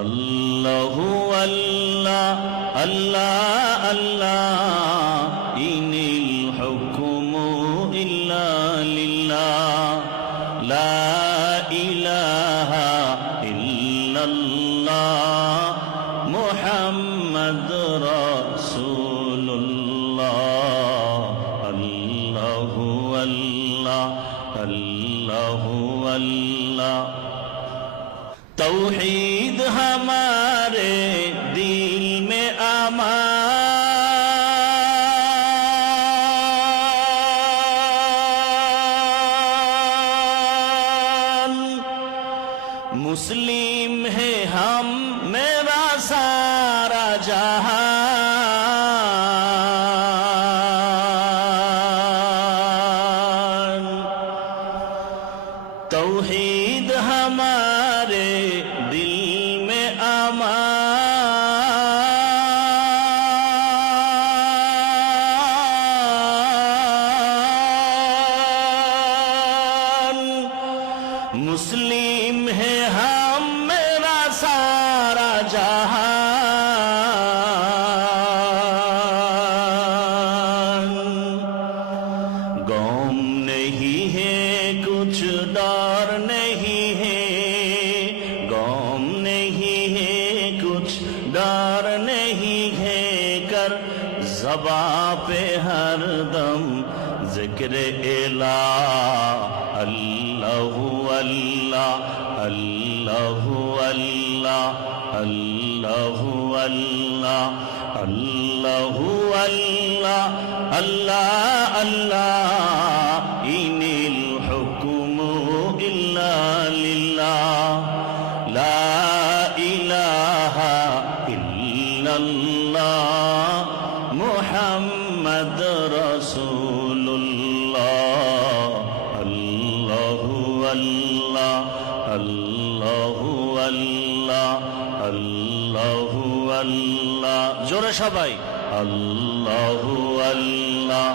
আল্লাহু আল্লাহ আল্লাহ আল্লাহ ইনিল হুকমু ইল্লা লিল্লাহ লা ইলাহা ইল্লাল্লাহ মুহাম্মাদুর রাসূলুল্লাহ আল্লাহু আল্লাহ अल्लाहु अल्लाह तौहीद हमारे दिल में अमान मुस्लिम है हम मेरा सारा जहां तौहीद हमारे दिल में अमान मुस्लिम है हम मेरा सारा जहां गम नहीं है कुछ डर नहीं है गम नहीं है कुछ डर नहीं है कर ज़बा पे हरदम जिक्र इलाह अल्लाहु अल्लाह अल्लाहु अल्लाह अल्लाहु अल्लाह अल्लाहु अल्लाह अल्लाह अल्लाह इनिल हुक्मु इल्ला लिल्लाह ला इलाहा इल्लल्लाह मुहम्मद रसूलुल्लाह अल्लाहु अल्लाह अल्लाहु अल्लाह अल्लाहु अल्लाह जोरे सबाई अल्लाहु अल्लाह।